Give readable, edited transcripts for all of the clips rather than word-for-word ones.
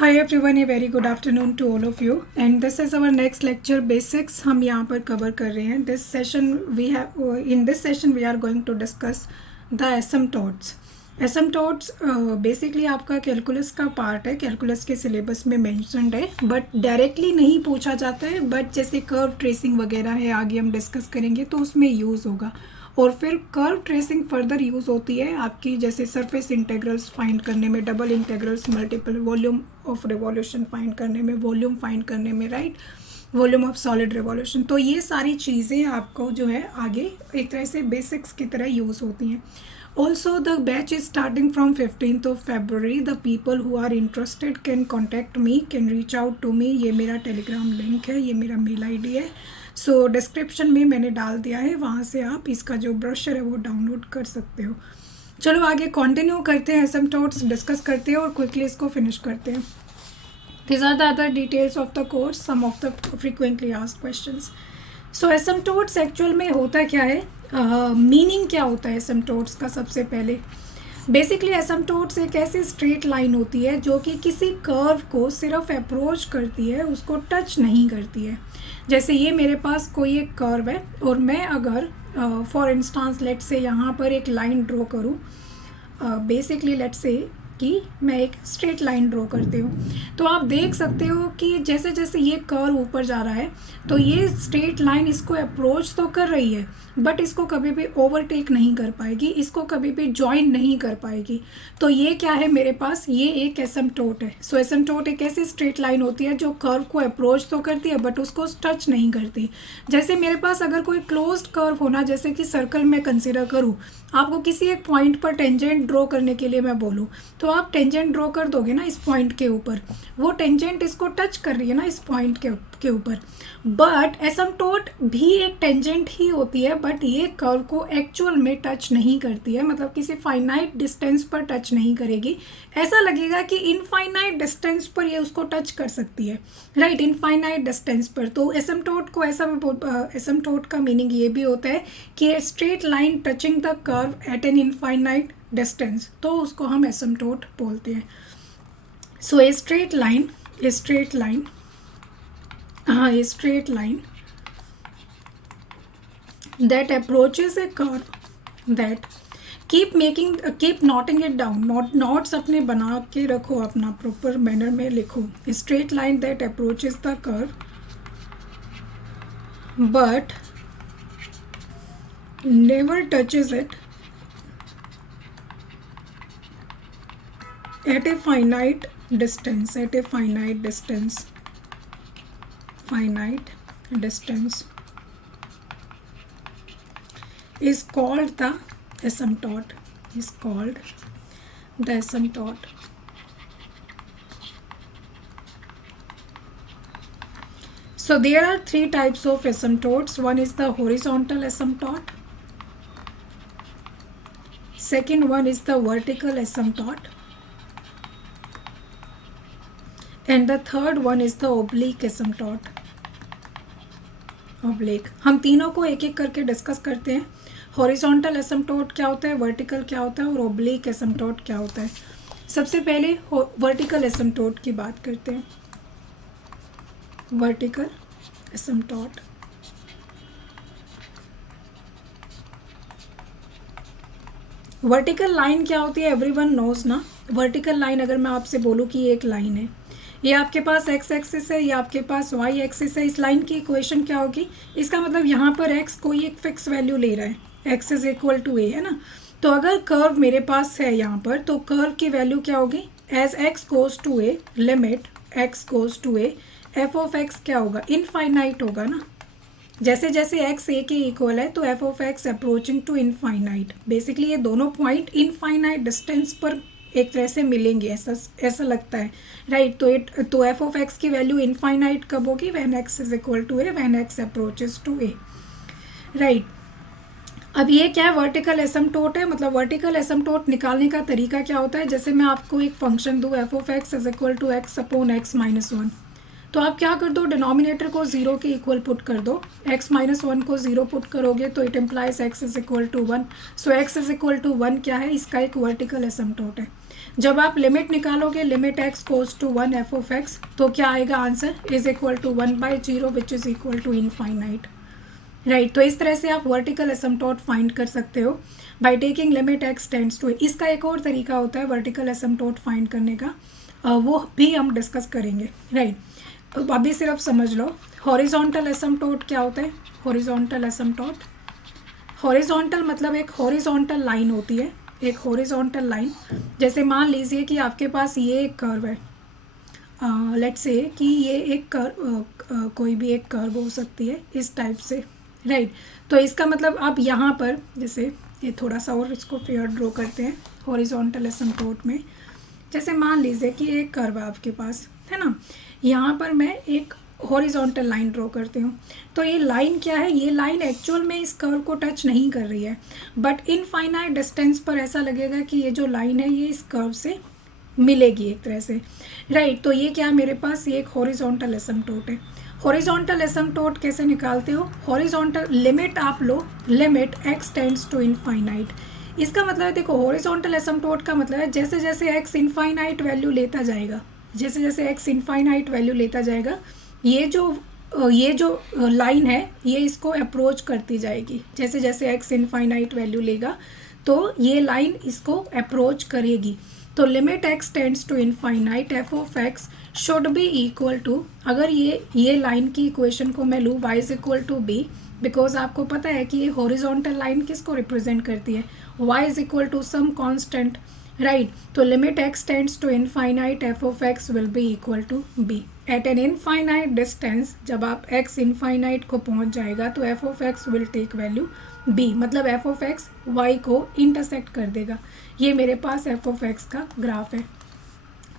Hi everyone, a very good afternoon to all of you and this is our next lecture basics हम यहाँ पर cover कर रहे हैं. This session we have in this session we are going to discuss the asymptotes. Asymptotes basically आपका calculus का part है, calculus के सिलेबस में मेंशन्ड है बट डायरेक्टली नहीं पूछा जाता है. बट जैसे कर्व ट्रेसिंग वगैरह है आगे हम डिस्कस करेंगे तो उसमें यूज़ होगा. और फिर कर्व ट्रेसिंग फर्दर यूज़ होती है आपकी जैसे सरफेस इंटीग्रल्स फाइंड करने में, double integrals, multiple volume of revolution find करने में, वॉल्यूम फाइंड करने में, right, volume of solid revolution. तो ये सारी चीज़ें आपको जो है आगे एक तरह से बेसिक्स की तरह यूज़ होती हैं. Also, the batch is starting from 15th of February. The people who are interested can contact me, can reach out to me. ये मेरा टेलीग्राम लिंक है, ये मेरा मेल आईडी है. सो डिस्क्रिप्शन में मैंने डाल दिया है, वहाँ से आप इसका जो ब्रोशर है वो डाउनलोड कर सकते हो. चलो आगे कंटिन्यू करते हैं, एसिम्पटोट्स डिस्कस करते हैं और क्विकली इसको फिनिश करते हैं. These are the other details of the course, some of the frequently asked questions. So asymptotes actual में होता क्या है, मीनिंग क्या होता है एसिम्पटोट्स का. सबसे पहले बेसिकली एसिम्पटोट्स एक ऐसी स्ट्रेट लाइन होती है जो कि किसी कर्व को सिर्फ अप्रोच करती है, उसको टच नहीं करती है. जैसे ये मेरे पास कोई एक कर्व है और मैं अगर फॉर इंस्टांस लेट्स से यहाँ पर एक लाइन ड्रॉ करूँ, बेसिकली लेट्स से कि मैं एक स्ट्रेट लाइन ड्रॉ करती हूँ, तो आप देख सकते हो कि जैसे जैसे ये कर्व ऊपर जा रहा है तो ये स्ट्रेट लाइन इसको अप्रोच तो कर रही है बट इसको कभी भी ओवरटेक नहीं कर पाएगी, इसको कभी भी ज्वाइन नहीं कर पाएगी. तो ये क्या है मेरे पास, ये एक एसिम्पटोट है. सो एसिम्पटोट एक ऐसी स्ट्रेट लाइन होती है जो कर्व को अप्रोच तो करती है बट उसको टच नहीं करती. जैसे मेरे पास अगर कोई क्लोज्ड कर्व होना, जैसे कि सर्कल में कंसिडर करूँ, आपको किसी एक पॉइंट पर टेंजेंट ड्रॉ करने के लिए मैं बोलूँ तो आप टेंजेंट ड्रॉ कर दोगे ना इस पॉइंट के ऊपर, वो टेंजेंट इसको टच कर रही है ना इस पॉइंट के ऊपर. बट एसिम्पटोट भी एक टेंजेंट ही होती है बट ये कर्व को एक्चुअल में टच नहीं करती है, मतलब किसी फाइनाइट डिस्टेंस पर टच नहीं करेगी. ऐसा लगेगा कि इनफाइनाइट डिस्टेंस पर ये उसको टच कर सकती है, राइट, इनफाइनाइट डिस्टेंस पर. तो एसिम्पटोट को ऐसा एसिम्पटोट का मीनिंग ये भी होता है कि straight line touching the curve at an infinite distance, तो उसको हम एसिम्पटोट बोलते हैं. So a straight line that approaches a curve that keep knotting it down. Knots अपने बना के रखो, अपना proper manner में लिखो. Straight line that approaches the curve but never touches it at a finite distance. Finite distance is called the asymptote. So there are three types of asymptotes. One is the horizontal asymptote, second one is the vertical asymptote, and the third one is the oblique asymptote. हम तीनों को एक एक करके discuss करते हैं. Horizontal एसिम्पटोट क्या होता है, वर्टिकल क्या होता है और ओब्लिक एसिम्पटोट क्या होता है. सबसे पहले वर्टिकल एसिम्पटोट की बात करते हैं. वर्टिकल एसिम्पटोट वर्टिकल लाइन क्या होती है, एवरीवन नोज ना. वर्टिकल लाइन अगर मैं आपसे बोलूँ कि ये एक लाइन है, ये आपके पास एक्स एक्सिस है, ये आपके पास वाई एक्सिस है, इस लाइन की इक्वेशन क्या होगी, इसका मतलब यहाँ पर एक्स कोई एक फिक्स वैल्यू ले रहा है, एक्स इज इक्वल टू ए, है ना. तो अगर कर्व मेरे पास है यहाँ पर तो कर्व की वैल्यू क्या होगी, as x goes to a, limit x goes to a, f of x क्या होगा, इनफाइनाइट होगा ना. जैसे जैसे एक्स ए के इक्वल है तो F of x approaching to infinite. Basically ये दोनों पॉइंट इनफाइनाइट डिस्टेंस पर एक तरह से मिलेंगे, ऐसा लगता है, राइट. तो एफ ऑफ एक्स की वैल्यू इनफाइनाइट कब होगी, when x is equal to a, when x approaches to a, right. अब ये क्या है, वर्टिकल एसिम्पटोट है. मतलब वर्टिकल एसिम्पटोट निकालने का तरीका क्या होता है, जैसे मैं आपको एक फंक्शन दूँ f of x is equal to x upon x minus 1, तो आप क्या कर दो, डिनोमिनेटर को 0 के इक्वल पुट कर दो, x माइनस 1 को 0 पुट करोगे तो it implies x is equal to 1. So x is equal to 1 क्या है, इसका एक वर्टिकल एसिम्पटोट है. जब आप लिमिट निकालोगे limit x goes to 1 f of x, तो क्या आएगा answer, is equal to 1/0 which is equal to infinite, right. तो इस तरह से आप वर्टिकल एसिम्पटोट फाइंड कर सकते हो by taking limit x tends to. इसका एक और तरीका होता है वर्टिकल एसिम्पटोट फाइंड करने का, वो भी हम डिस्कस करेंगे, राइट। अभी सिर्फ समझ लो हॉरिजॉन्टल एसिम्पटोट क्या होता है। हॉरिजॉन्टल एसिम्पटोट, हॉरिजॉन्टल मतलब एक हॉरिजॉन्टल लाइन होती है, एक हॉरिजॉन्टल लाइन। जैसे मान लीजिए कि आपके पास ये एक कर्व है, लेट्स से कि ये एक कर्व, कोई भी एक कर्व हो सकती है इस टाइप से, राइट। तो इसका मतलब आप यहाँ पर जैसे ये थोड़ा सा और इसको फेयर ड्रॉ करते हैं हॉरिजॉन्टल एसिम्पटोट में। जैसे मान लीजिए कि एक कर्व है आपके पास, है ना, यहाँ पर मैं एक हॉरिजॉन्टल लाइन ड्रॉ करती हूँ। तो ये लाइन क्या है, ये लाइन एक्चुअल में इस कर्व को टच नहीं कर रही है, बट इनफाइनाइट डिस्टेंस पर ऐसा लगेगा कि ये जो लाइन है ये इस कर्व से मिलेगी एक तरह से, राइट। तो ये क्या मेरे पास ये एक हॉरिजॉन्टल एसिम्पटोट है। हॉरिजॉन्टल एसिम्पटोट कैसे निकालते हो, हॉरिजॉन्टल लिमिट आप लो, limit x tends to infinite. इसका मतलब है देखो हॉरिजॉन्टल एसिम्पटोट का मतलब है जैसे जैसे एक्स इनफाइनाइट वैल्यू लेता जाएगा, जैसे जैसे एक्स इनफाइनाइट वैल्यू लेता जाएगा, ये जो लाइन है ये इसको अप्रोच करती जाएगी। जैसे जैसे एक्स इनफाइनाइट वैल्यू लेगा तो ये लाइन इसको अप्रोच करेगी। तो limit x tends to infinite F of x should be equal to, अगर ये लाइन की इक्वेशन को मैं लूँ y is equal to b, because आपको पता है कि ये हॉरिजॉन्टल लाइन किसको रिप्रेजेंट करती है, y is equal to some constant, right. तो limit x tends to infinite F of x will be equal to B. At an infinite distance, जब आप x इनफाइनाइट को पहुंच जाएगा तो F of x will take value b, मतलब F of X y को intersect कर देगा। ये मेरे पास एफ ऑफ एक्स का ग्राफ है।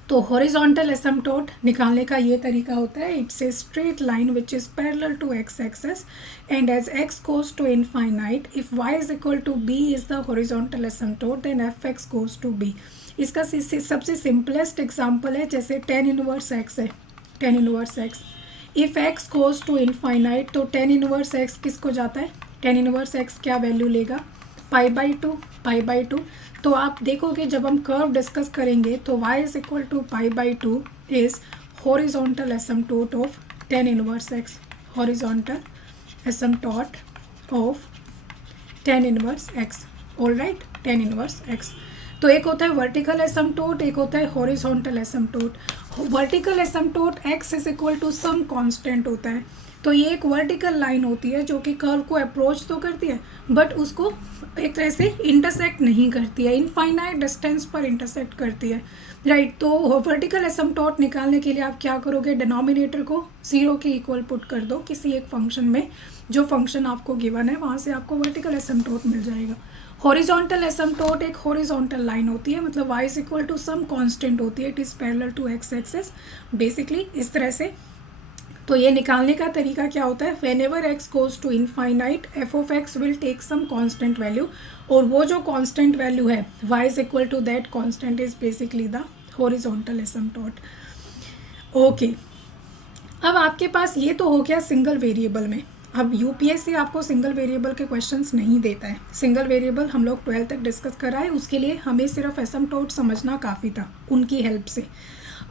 तो हॉरिजॉन्टल एसिम्पटोट निकालने का ये तरीका होता है, it's a straight line which is parallel to x axis and as x goes to infinite if y is equal to b is the horizontal asymptote then F X goes to b। इसका सबसे simplest example है जैसे tan inverse x है, tan inverse x if x goes to infinite, तो tan inverse x किसको जाता है, tan inverse x क्या वैल्यू लेगा, पाई बाई टू। तो आप देखोगे जब हम कर्व डिस्कस करेंगे तो y is equal to pi is horizontal asymptote of tan inverse x, horizontal asymptote of tan inverse x, alright, tan inverse x। तो एक होता है वर्टिकल एसिम्पटोट, एक होता है horizontal asymptote. Vertical asymptote x is equal to some constant होता है। तो ये एक वर्टिकल लाइन होती है जो कि कर्व को अप्रोच तो करती है बट उसको एक तरह से इंटरसेक्ट नहीं करती है, इनफाइनाइट डिस्टेंस पर इंटरसेक्ट करती है, राइट। तो वर्टिकल एसिम्पटोट निकालने के लिए आप क्या करोगे, डिनोमिनेटर को 0 के इक्वल पुट कर दो किसी एक फंक्शन में, जो फंक्शन आपको गिवन है वहाँ से आपको वर्टिकल एसिम्पटोट मिल जाएगा। हॉरिजॉन्टल एसिम्पटोट एक हॉरिजॉन्टल लाइन होती है, मतलब y is equal to some constant होती है, it is parallel to x axis, basically इस तरह से। तो ये निकालने का तरीका क्या होता है, whenever x goes to infinite F of x will take some constant value, और वो जो कांस्टेंट वैल्यू है y is equal to that constant is basically the horizontal asymptote. Okay, अब आपके पास ये तो हो गया सिंगल वेरिएबल में। अब यूपीएससी आपको सिंगल वेरिएबल के क्वेश्चंस नहीं देता है, सिंगल वेरिएबल हम लोग 12th तक डिस्कस कराए, उसके लिए हमें सिर्फ एसिम्पटोट समझना काफ़ी था उनकी हेल्प से।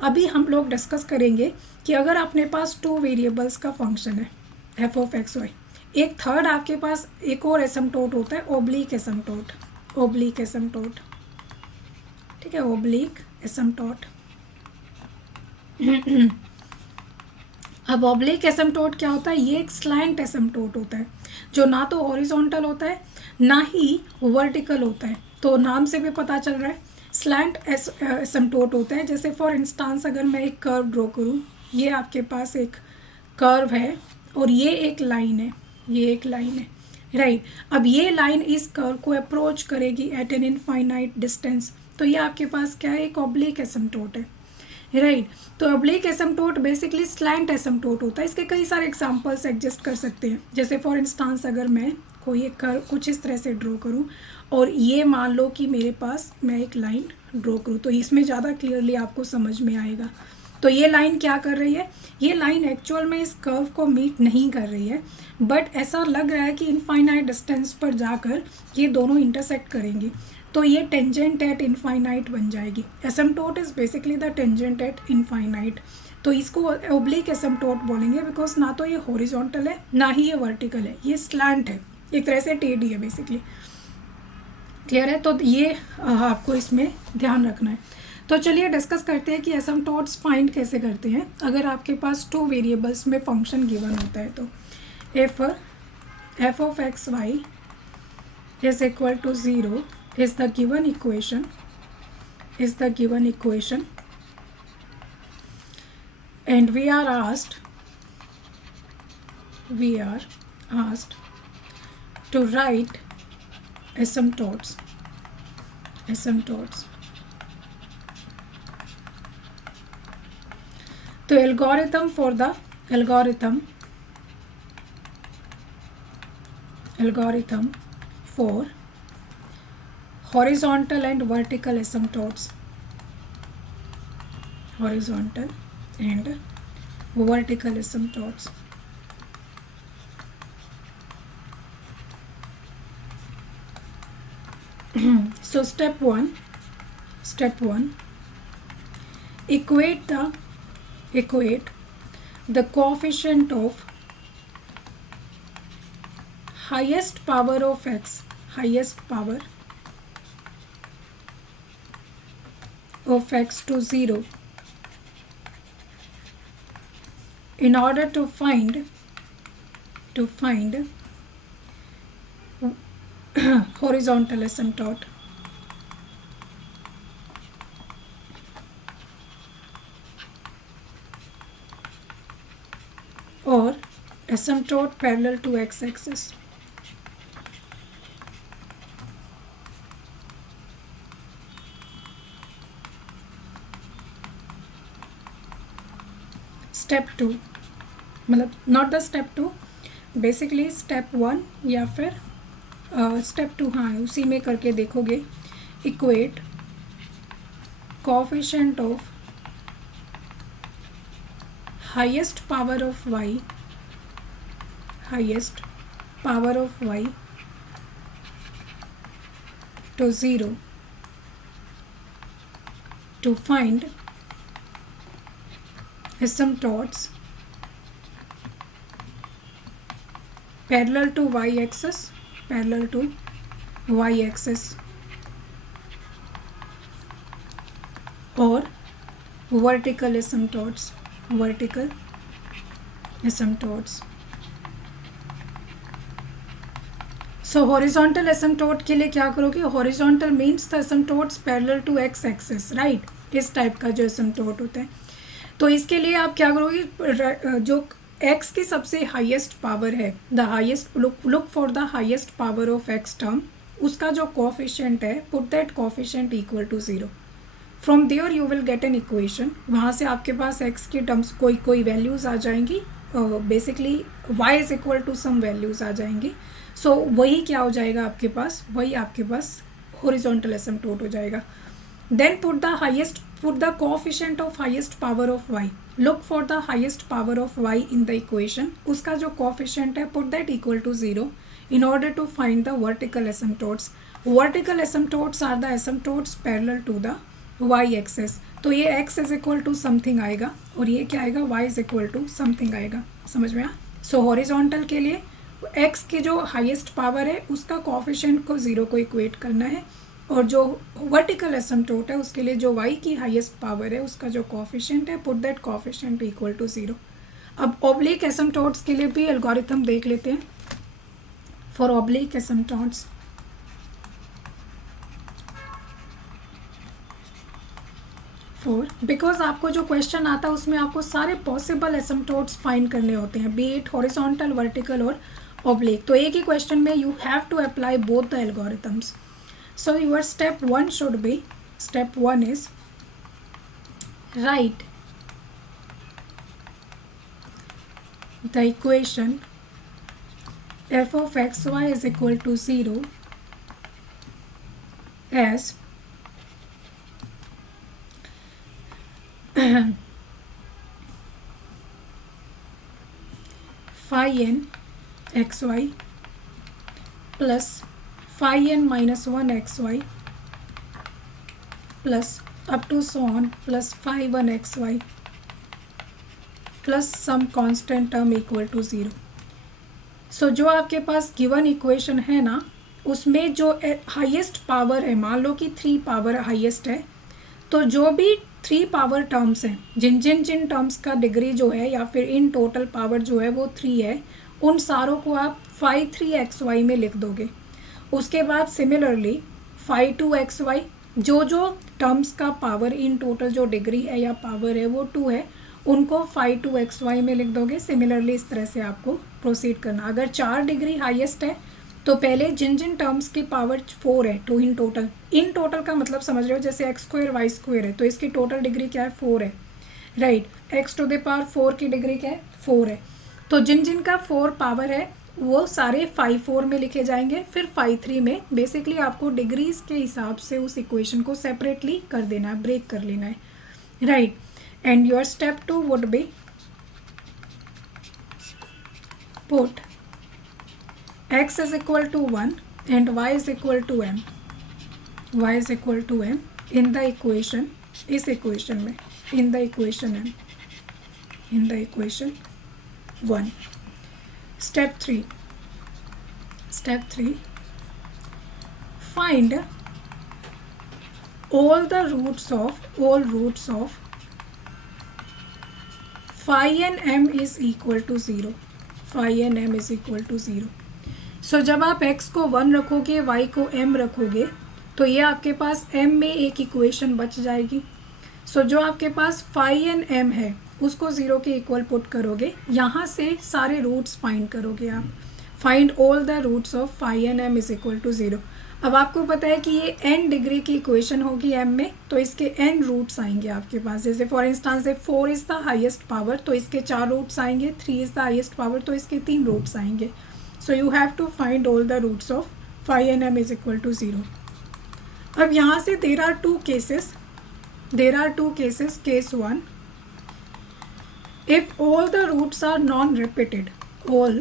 अभी हम लोग डिस्कस करेंगे कि अगर अपने पास 2 वेरिएबल्स का फंक्शन है एफ ऑफ एक्स वाई, एक थर्ड आपके पास एक और एसिम्पटोट होता है ओब्लिक एसिम्पटोट, ओब्लिक एसिम्पटोट, ठीक है, ओब्लिक एसिम्पटोट। अब ऑब्लिक एसिम्पटोट क्या होता है, ये एक स्लैंट एसिम्पटोट होता है जो ना तो हॉरिजॉन्टल होता है ना ही वर्टिकल होता है। तो नाम से भी पता चल रहा है स्लैंट एसिम्पटोट होता है। जैसे फॉर इंस्टांस अगर मैं एक कर्व ड्रॉ करूँ, ये आपके पास एक कर्व है और ये एक लाइन है, ये एक लाइन है, राइट। अब ये लाइन इस कर्व को अप्रोच करेगी एट एन इनफाइनाइट डिस्टेंस, तो ये आपके पास क्या है, एक ऑब्लिक एसिम्पटोट है, राइट। तो ऑब्लिक एसिम्पटोट बेसिकली स्लैंट एसिम्पटोट होता है। इसके कई सारे एग्जांपल्स एग्जिस्ट कर सकते हैं। जैसे फॉर इंस्टांस अगर मैं कोई एक कर्व कुछ इस तरह से ड्रॉ करूं और ये मान लो कि मेरे पास मैं एक लाइन ड्रॉ करूं, तो इसमें ज़्यादा क्लियरली आपको समझ में आएगा। तो ये लाइन क्या कर रही है, ये लाइन एक्चुअल में इस कर्व को मीट नहीं कर रही है, बट ऐसा लग रहा है कि इनफाइनाइट डिस्टेंस पर जाकर ये दोनों इंटरसेक्ट करेंगी। तो ये टेंजेंट एट इनफाइनाइट बन जाएगी. Asymptote is basically the tangent at infinite. तो इसको ओब्लिक एसिम्प्टोट बोलेंगे बिकॉज ना तो ये हॉरिजॉन्टल है ना ही ये वर्टिकल है, ये स्लैंट है, एक तरह से टेढ़ी है बेसिकली. क्लियर है. तो ये आपको इसमें ध्यान रखना है. तो चलिए डिस्कस करते हैं कि एसिम्प्टोट्स फाइंड कैसे करते हैं अगर आपके पास 2 वेरिएबल्स में फंक्शन गिवन होता है. तो f of x y is equal to 0 is the given equation and we are asked to write asymptotes. तो algorithm for horizontal and vertical asymptotes. So step one, equate the coefficient of highest power of x to 0 in order to find horizontal asymptote. Or asymptote parallel to x-axis. Step 2 मतलब not the step 2, basically step 1 या फिर step 2 हाँ उसी में करके देखोगे. Equate coefficient of highest power of y to 0 to find asymptotes parallel to y-axis or vertical asymptotes. So horizontal asymptote के लिए क्या करोगे? Horizontal means the asymptotes parallel to x-axis, right? इस टाइप का जो asymptote होता है. तो इसके लिए आप क्या करोगे? जो x की सबसे हाईएस्ट पावर है, the highest look for the highest power of x term, उसका जो कोफिशिएंट है, put that coefficient equal to 0. From there you will get an equation. वहाँ से आपके पास x की टर्म्स कोई वैल्यूज़ आ जाएंगी, basically y is equal to some values आ जाएंगी. सो वही क्या हो जाएगा आपके पास? वही आपके पास हॉरिजॉन्टल एसिम्प्टोट हो जाएगा. Then put the coefficient of highest power of y. Look for the highest power of y in the equation. उसका जो coefficient है, put that equal to 0 in order to find the vertical asymptotes. Vertical asymptotes are the asymptotes parallel to the y-axis. तो ये x is equal to something आएगा और ये क्या आएगा? y is equal to something आएगा. समझ में आया? So horizontal के लिए x की जो highest power है उसका coefficient को 0 को equate करना है, और जो वर्टिकल एसिम्प्टोट है उसके लिए जो y की हाईएस्ट पावर है उसका जो कोफिशिएंट है, put that coefficient equal to 0. अब ऑब्लिक एसिम्प्टोट्स के लिए भी एल्गोरिथम देख लेते हैं. फॉर ऑब्लिक एसिम्प्टोट्स बिकॉज आपको जो क्वेश्चन आता है उसमें आपको सारे पॉसिबल एसिम्प्टोट्स फाइंड करने होते हैं, बी इट हॉरिजॉन्टल, वर्टिकल और ऑब्लिक. तो एक ही क्वेश्चन में you have to apply both the algorithms. So your step 1 should be, step 1 is write the equation f of xy is equal to 0 as phi n xy plus phi n minus 1 xy plus up to so on plus phi 1 xy plus some constant term equal to 0. सो जो आपके पास given equation है ना, उसमें जो highest power है, मान लो कि 3 power highest है, तो जो भी 3 पावर टर्म्स हैं, जिन टर्म्स का डिग्री जो है या फिर इन टोटल पावर जो है वो 3 है, उन सारों को आप phi 3 xy में लिख दोगे. उसके बाद सिमिलरली phi 2 xy, जो टर्म्स का पावर इन टोटल जो डिग्री है या पावर है वो 2 है, उनको phi 2 xy में लिख दोगे. सिमिलरली इस तरह से आपको प्रोसीड करना. अगर 4 डिग्री हाईएस्ट है तो पहले जिन टर्म्स की पावर 4 है, तो इन टोटल का मतलब समझ रहे हो, जैसे एक्स स्क्वायर वाई स्क्वायर है तो इसकी टोटल डिग्री क्या है, 4 है, right. X to the power 4 की डिग्री क्या है, 4 है. तो जिन का 4 पावर है वो सारे phi 4 में लिखे जाएंगे. फिर phi 3 में बेसिकली आपको डिग्रीज के हिसाब से उस इक्वेशन को सेपरेटली कर देना है, ब्रेक कर लेना है, right. And your step 2 would be put x is equal to 1 and y is equal to m. Y is equal to m in the equation, इस equation में, in the equation m, in the equation 1. Step 3. Step 3. Find all roots of phi and m is equal to 0. Phi and m is equal to 0. So जब आप x को 1 रखोगे, y को m रखोगे, तो ये आपके पास m में एक इक्वेशन बच जाएगी. So जो आपके पास phi and m है उसको 0 के इक्वल पुट करोगे, यहाँ से सारे रूट्स फाइंड करोगे आप. Find all the roots of phi and m is equal to 0. अब आपको पता है कि ये n डिग्री की इक्वेशन होगी m में, तो इसके n रूट्स आएंगे आपके पास. जैसे for instance 4 is the highest power तो इसके 4 रूट्स आएंगे, 3 इज़ द हाईएस्ट पावर तो इसके 3 रूट्स आएंगे. So you have to find all the roots of phi and m is equal to 0. अब यहाँ से there are two cases. Case 1, if all the roots are non-repeated, all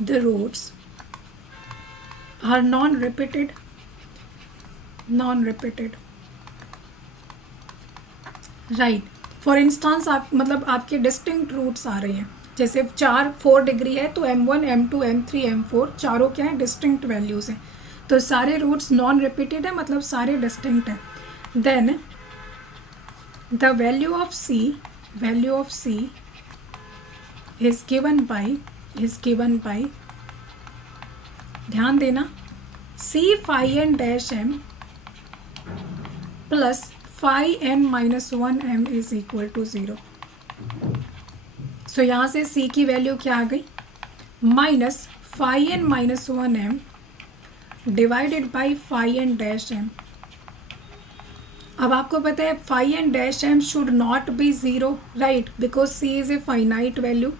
the roots are non-repeated, right. For instance आप मतलब आपके distinct roots आ रहे हैं, जैसे 4 degree है तो m1 m2 m3 m4 चारों क्या है, डिस्टिंक्ट वैल्यूज़ हैं. तो सारे रूट्स नॉन रिपीटेड है, मतलब सारे डिस्टिंक्ट हैं. Then the value of c is given by ध्यान देना, c phi n dash m plus phi n minus 1 m is equal to 0. सो यहाँ से c की वैल्यू क्या आ गई, minus phi n minus 1 m divided by phi n dash m. अब आपको पता है phi n dash m should not be 0, right, because c is a finite value.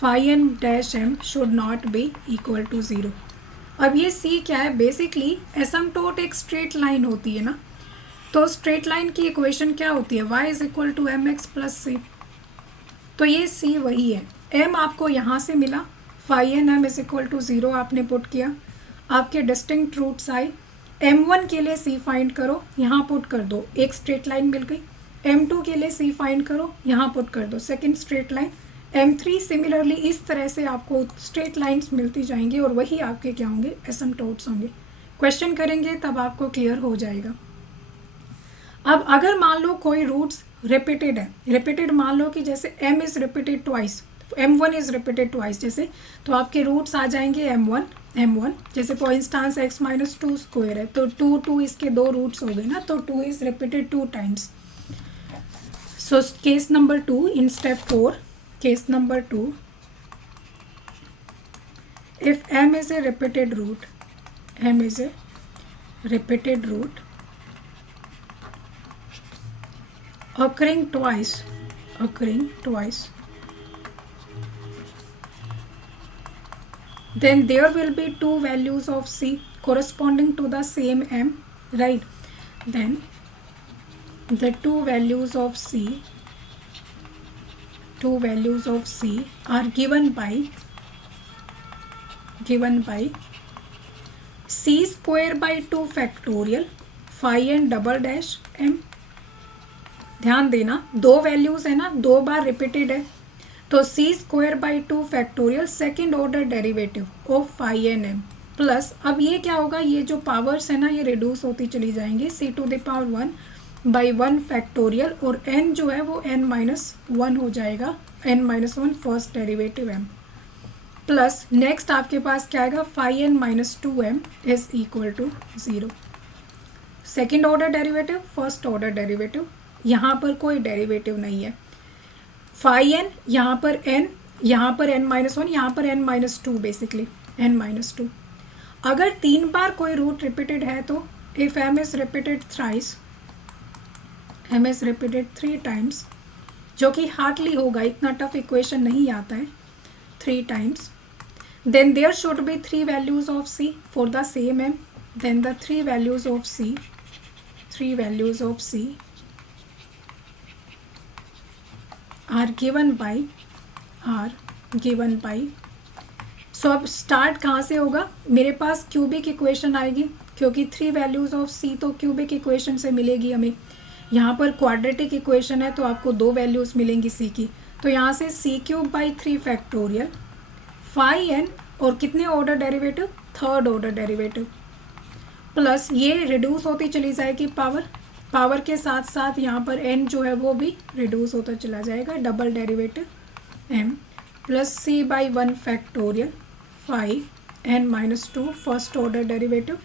phi n dash m should not be equal to 0. अब ये c क्या है, basically एसिम्पटोट एक straight line होती है ना, तो स्ट्रेट लाइन की इक्वेशन क्या होती है, y is equal to M x plus c. तो ये c वही है. m आपको यहाँ से मिला, phi n m is equal to 0 आपने पुट किया, आपके डिस्टिंक्ट रूट्स आए. m1 के लिए c फाइंड करो, यहाँ पुट कर दो, एक स्ट्रेट लाइन मिल गई. m2 के लिए c फाइंड करो, यहाँ पुट कर दो, second straight line. m3 similarly इस तरह से आपको स्ट्रेट लाइंस मिलती जाएंगी और वही आपके क्या होंगे, एसिम्पटोट्स होंगे. क्वेश्चन करेंगे तब आपको क्लियर हो जाएगा. अब अगर मान लो कोई रूट्स रिपीटेड है, रिपीटेड मान लो कि जैसे m is repeated twice, m1 is repeated twice जैसे, तो आपके रूट्स आ जाएंगे m1. जैसे for instance x minus 2 square है तो 2 इसके 2 रूट्स हो गए ना, तो 2 is repeated 2 times. So case number 2 in step 4, case number 2, if m is a repeated root occurring twice, then there will be 2 values of c corresponding to the same m, right. Then the 2 values of c are given by c square by 2 factorial phi n double dash m. ध्यान देना, दो values है ना, दो बार repeated है, तो c square by 2 factorial second order derivative of phi n m plus, अब ये क्या होगा, ये जो पावर्स है ना ये रिड्यूस होती चली जाएंगी, c to the power 1 by 1 factorial, और n जो है वो n-1 हो जाएगा, n-1 first derivative m plus next आपके पास क्या आएगा, phi n minus 2m is equal to 0। Second order derivative, first order derivative, यहाँ पर कोई डेरिवेटिव नहीं है। फाई एन यहाँ पर n, यहाँ पर n-1, यहाँ पर n-2, बेसिकली n-2। अगर 3 बार कोई रूट रिपीटेड है तो if m is repeated thrice, m is repeated 3 times, जो कि हार्डली होगा, इतना टफ इक्वेशन नहीं आता है, 3 times, then there should be 3 values of c for the same m, then the 3 values of c are given by सो अब start कहाँ से होगा, मेरे पास क्यूबिक इक्वेशन आएगी, क्योंकि 3 वैल्यूज ऑफ सी तो क्यूबिक इक्वेशन से मिलेगी हमें। यहाँ पर क्वाड्रेटिक इक्वेशन है तो आपको 2 वैल्यूज मिलेंगी सी की, तो यहाँ से c cube by 3 factorial phi n, और कितने order derivative, third order derivative, plus ये रिड्यूस होती चली जाएगी पावर के साथ साथ यहाँ पर n जो है वो भी रिड्यूस होता चला जाएगा, double derivative m plus c by 1 factorial phi n-2 first order derivative,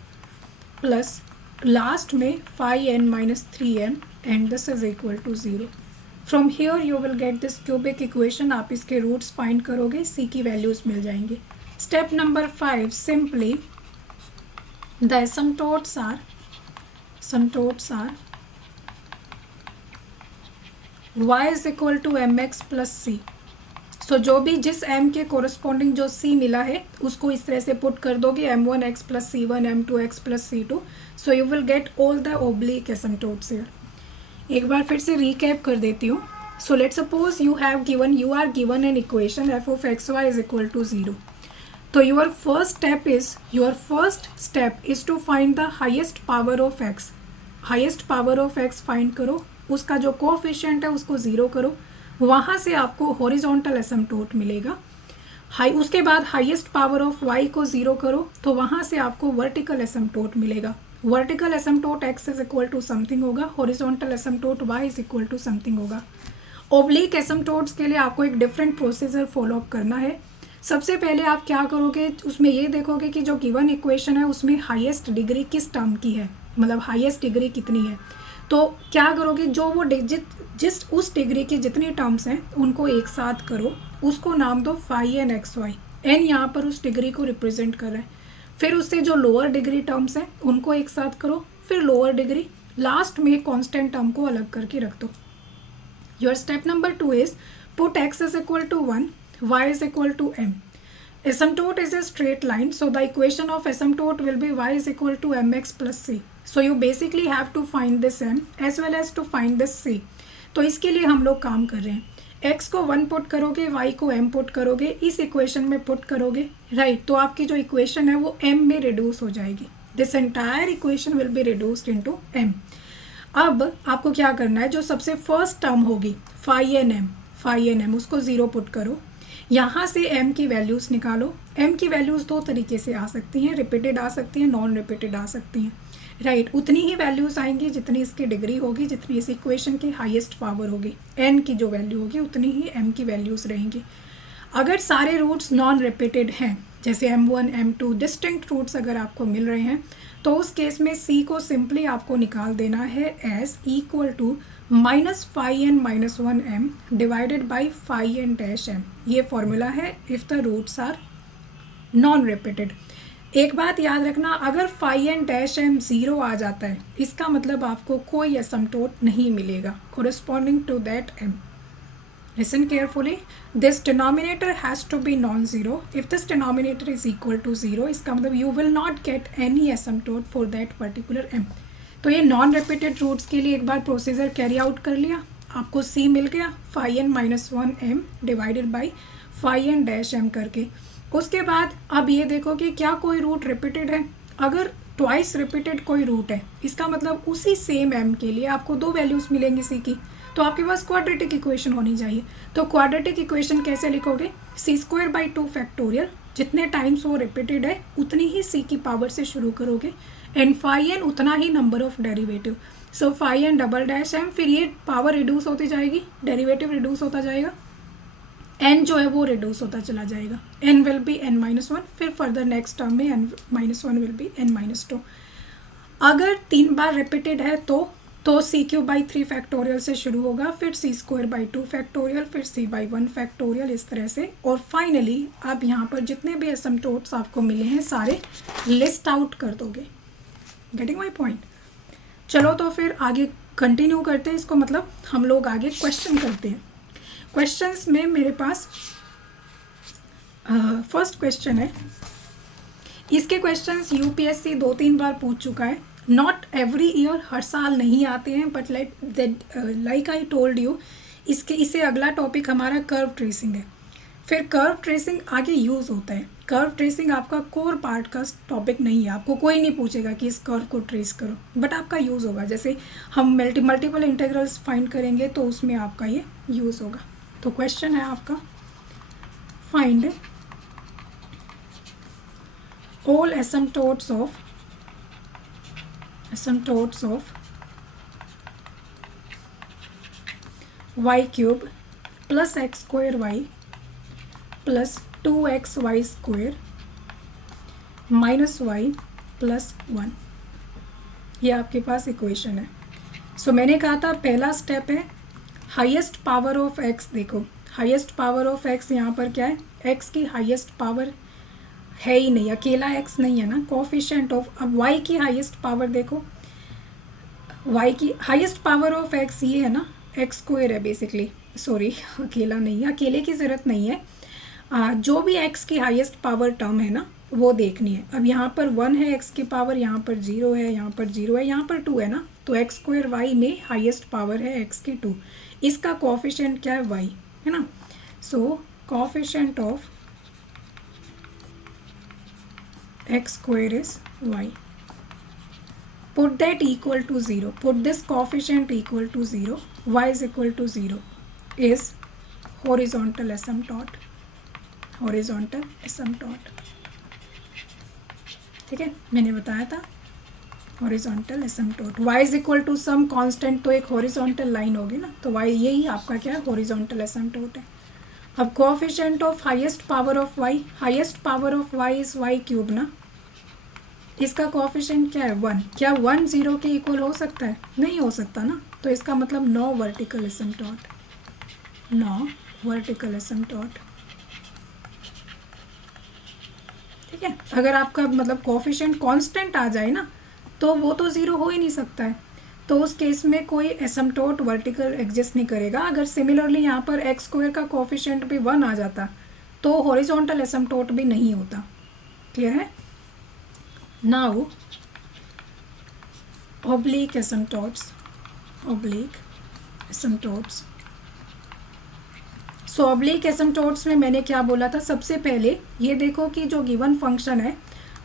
plus last में phi n-3m and this is equal to 0। From here you will get this cubic equation, आप इसके रूट्स फाइंड करोगे, सी की values मिल जाएंगे। Step number 5, simply the asymptotes are y is equal to mx plus c। सो जो भी जिस m के corresponding जो c मिला है उसको इस तरह से पुट कर दोगे, m1x plus c1, m2x plus c2, so you will get all the oblique asymptotes here. एक बार फिर से रिकैप कर देती हूँ। So let's suppose you are given an equation f of xy is equal to 0। तो your first step is to find the highest power of x। Highest power of x find करो, उसका जो coefficient है उसको 0 करो, वहाँ से आपको हॉरिजॉन्टल एसिम्प्टोट मिलेगा। उसके बाद हाईएस्ट पावर ऑफ y को 0 करो, तो वहाँ से आपको वर्टिकल एसिम्प्टोट मिलेगा। Vertical asymptote x is equal to something होगा, horizontal asymptote y is equal to something होगा। ओब्लिक एसिम्प्टोट्स के लिए आपको एक डिफरेंट प्रोसीजर फॉलो अप करना है। सबसे पहले आप क्या करोगे, उसमें ये देखोगे कि जो गिवन इक्वेशन है उसमें हाईएस्ट डिग्री किस टर्म की है, मतलब हाईएस्ट डिग्री कितनी है। तो क्या करोगे, जो वो जिस उस डिग्री की जितनी टर्म्स हैं उनको एक साथ करो, उसको नाम दो phi n x y. N यहाँ पर उस डिग्री को रिप्रेजेंट कर रहा है। फिर उससे जो लोअर डिग्री टर्म्स हैं उनको एक साथ करो, फिर लोअर डिग्री, लास्ट में कॉन्स्टेंट टर्म को अलग करके रख दो। Your step number 2 is put x is equal to 1, y is equal to m. Asymptote is a straight line, so the equation of asymptote will be y is equal to mx plus c. So you basically have to find this m as well as to find this c. तो इसके लिए हम लोग काम कर रहे हैं, x को 1 पुट करोगे, y को m पुट करोगे, इस इक्वेशन में पुट करोगे, राइट। तो आपकी जो इक्वेशन है वो m में रिड्यूस हो जाएगी। This entire equation will be reduced into m। अब आपको क्या करना है, जो सबसे फर्स्ट टर्म होगी फाई एन एम उसको 0 पुट करो, यहाँ से m की वैल्यूज़ निकालो। m की वैल्यूज़ 2 तरीके से आ सकती हैं, रिपीटेड आ सकती हैं, नॉन रिपीटेड आ सकती हैं, राइट। उतनी ही वैल्यूज़ आएंगी जितनी इसकी डिग्री होगी, जितनी इस इक्वेशन की हाईएस्ट पावर होगी, n की जो वैल्यू होगी उतनी ही m की वैल्यूज़ रहेंगी। अगर सारे रूट्स नॉन रिपीटेड हैं, जैसे m1 m2 डिस्टिंक्ट रूट्स अगर आपको मिल रहे हैं, तो उस केस में c को सिंपली आपको निकाल देना है as equal to minus phi n minus 1m divided by phi n dash m। ये फॉर्मूला है if the roots are non repeated. एक बात याद रखना, अगर फाई एन डैश m 0 आ जाता है, इसका मतलब आपको कोई एसिम्प्टोट नहीं मिलेगा corresponding to that m। Listen carefully, this denominator has to be non-zero. If this denominator is equal to 0, इसका मतलब you will not get any asymptote for that particular m। तो ये नॉन रिपीटेड रूट्स के लिए एक बार procedure carry out कर लिया, आपको c मिल गया phi n minus 1m divided by phi n dash m करके। उसके बाद अब ये देखो कि क्या कोई रूट रिपीटेड है। अगर ट्वाइस रिपीटेड कोई रूट है, इसका मतलब उसी सेम m के लिए आपको दो वैल्यूज़ मिलेंगी c की, तो आपके पास क्वाड्रेटिक इक्वेशन होनी चाहिए। तो क्वाड्रेटिक इक्वेशन कैसे लिखोगे, c² 2 फैक्टोरियल, जितने टाइम्स वो रिपीटेड है उतनी ही c की पावर से शुरू करोगे, एंड फाई n उतना ही number of derivative, so phi n double dash m, फिर ये पावर रिड्यूस होती जाएगी, डेरिवेटिव रिड्यूस होता जाएगा, n जो है वो रिड्यूस होता चला जाएगा, n विल बी n-1, फिर फर्दर नेक्स्ट टर्म में n-1 विल बी n-2। अगर 3 बार रिपीटेड है तो c³ फैक्टोरियल से शुरू होगा, फिर c² 2 फैक्टोरियल, फिर c/1 फैक्टोरियल, इस तरह से। और फाइनली आप यहाँ पर जितने भी एसिम्पटोट्स आपको मिले हैं सारे लिस्ट आउट कर दोगे। Getting my point? चलो तो फिर आगे कंटिन्यू करते हैं इसको, मतलब हम लोग आगे क्वेश्चन करते हैं। क्वेश्चंस में मेरे पास फर्स्ट क्वेश्चन है, इसके क्वेश्चंस यूपीएससी 2-3 बार पूछ चुका है, नॉट एवरी ईयर, हर साल नहीं आते हैं, but like I told you, इससे अगला टॉपिक हमारा कर्व ट्रेसिंग है। फिर कर्व ट्रेसिंग आगे यूज़ होता है, कर्व ट्रेसिंग आपका कोर पार्ट का टॉपिक नहीं है, आपको कोई नहीं पूछेगा कि इस कर्व को ट्रेस करो, बट आपका यूज़ होगा। जैसे हम मल्टीपल इंटीग्रल्स फाइंड करेंगे तो उसमें आपका ये यूज़ होगा। तो क्वेश्चन है आपका, find all asymptotes of y³ plus x² plus 2xy² minus y plus 1, ये आपके पास इक्वेशन है। सो मैंने कहा था पहला स्टेप है हाईएस्ट पावर ऑफ x। देखो हाईएस्ट पावर ऑफ x यहाँ पर क्या है, x की हाईएस्ट पावर है ही नहीं, अकेला x नहीं है ना, कोफिशिएंट ऑफ। अब y की हाईएस्ट पावर देखो, y की हाईएस्ट पावर ऑफ x ये है ना, x² है बेसिकली, सॉरी अकेला नहीं है, अकेले की ज़रूरत नहीं है। जो भी x की हाईएस्ट पावर टर्म है ना वो देखनी है। अब यहाँ पर 1 है x की पावर, यहाँ पर 0 है, यहाँ पर 0 है, यहाँ पर 2 है ना, तो x² y में हाईएस्ट पावर है x की 2, इसका कोफिशिएंट क्या है y, है ना। So coefficient of x² is y. Put that equal to 0. Put this coefficient equal to 0. Y is equal to 0 is horizontal asymptote. Horizontal asymptote. ठीक है, मैंने बताया था horizontal asymptote. Y is equal to some constant, तो एक horizontal line होगी ना, तो y यही आपका क्या है, horizontal asymptote है। अब coefficient of highest power of y, highest power of y is y³ ना, इसका कोफिशिएंट क्या है 1। क्या 1 0 के इक्वल हो सकता है, नहीं हो सकता ना, तो इसका मतलब नो वर्टिकल एसिम्पटोट, नो वर्टिकल एसिम्पटोट। ठीक है, अगर आपका मतलब कोफिशिएंट कांस्टेंट आ जाए ना तो वो तो 0 हो ही नहीं सकता है, तो उस केस में कोई एसिम्पटोट वर्टिकल एग्जिस्ट नहीं करेगा। अगर सिमिलरली यहाँ पर x² का कोफिशिएंट भी 1 आ जाता तो हॉरिजॉन्टल एसिम्पटोट भी नहीं होता। क्लियर है? Now oblique asymptotes, oblique asymptotes. So oblique asymptotes में मैंने क्या बोला था, सबसे पहले ये देखो कि जो गिवन फंक्शन है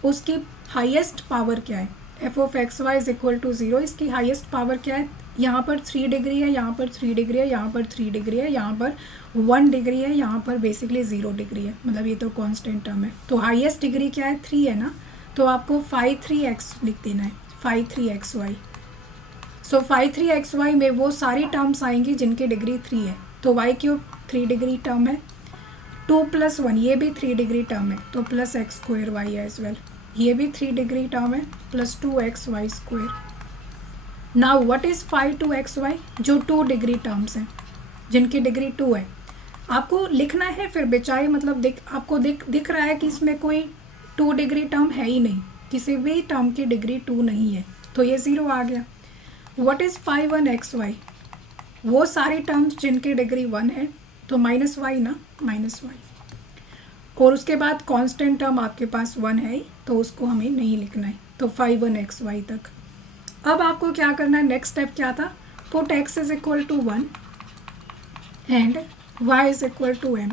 उसकी हाईएस्ट पावर क्या है, f of x y is equal to 0, इसकी हाईएस्ट पावर क्या है, यहाँ पर 3 डिग्री है, यहाँ पर 3 डिग्री है, यहाँ पर 3 डिग्री है, यहाँ पर 1 डिग्री है, यहाँ पर बेसिकली 0 डिग्री है, मतलब ये तो कांस्टेंट टर्म है। तो हाईएस्ट डिग्री क्या है, 3 है ना, तो आपको 5-3x लिख देना है, 5-3xy। सो 5-3xy में वो सारी टर्म्स आएंगी जिनकी डिग्री 3 है, तो y³ 3 डिग्री टर्म है, 2 + 1 ये भी 3 डिग्री टर्म है, तो plus x² y as well, ये भी 3 डिग्री टर्म है, plus 2xy²। Now what is 5-2xy, जो 2 डिग्री टर्म्स हैं जिनकी डिग्री 2 है, आपको लिखना है। फिर बेचाए मतलब आपको दिख रहा है कि इसमें कोई 2 डिग्री टर्म है ही नहीं, किसी भी टर्म की डिग्री 2 नहीं है, तो ये 0 आ गया। व्हाट इज़ 5-1xy, वो सारी टर्म्स जिनकी डिग्री 1 है, तो -y ना, -y। और उसके बाद कांस्टेंट टर्म आपके पास 1 है, तो उसको हमें नहीं लिखना है, तो 5-1xy तक। अब आपको क्या करना है, नेक्स्ट स्टेप क्या था, put x is equal to 1 and y is equal to m,